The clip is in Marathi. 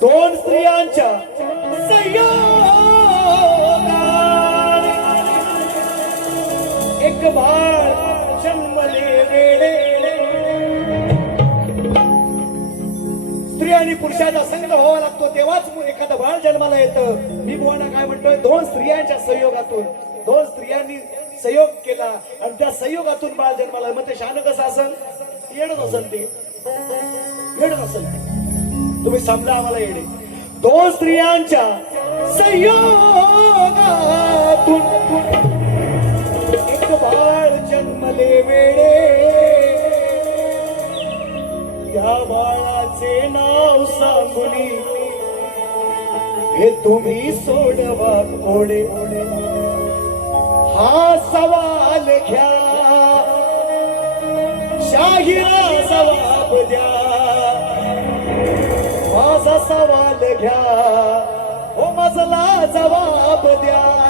दोन स्त्रियांच्या संयोगाने एक बाळ जन्मले वेळे. स्त्री आणि पुरुषाचा संग व्हावा लागतो तेव्हाच एखादं बाळ जन्माला येतं. मी बुवांना काय म्हणतोय, दोन स्त्रियांच्या संयोगातून, दोन स्त्रियांनी संयोग केला आणि त्या संयोगातून बाळ जन्माला. मग ते शहाणं कसं असेल, येणं नसेल, ते येणं नसेल. तुम्ही समजा आम्हाला येणे. दोन स्त्रियांच्या संयोगातून एक बाळ जन्मले वेळे. त्या बाळाचे नाव सांगुनी हे तुम्ही सोडवा कोडे. हा सवाल घ्या, शाहिरा जबाब द्या. माझा सवाल घ्या, ओ मजला जबाब द्या.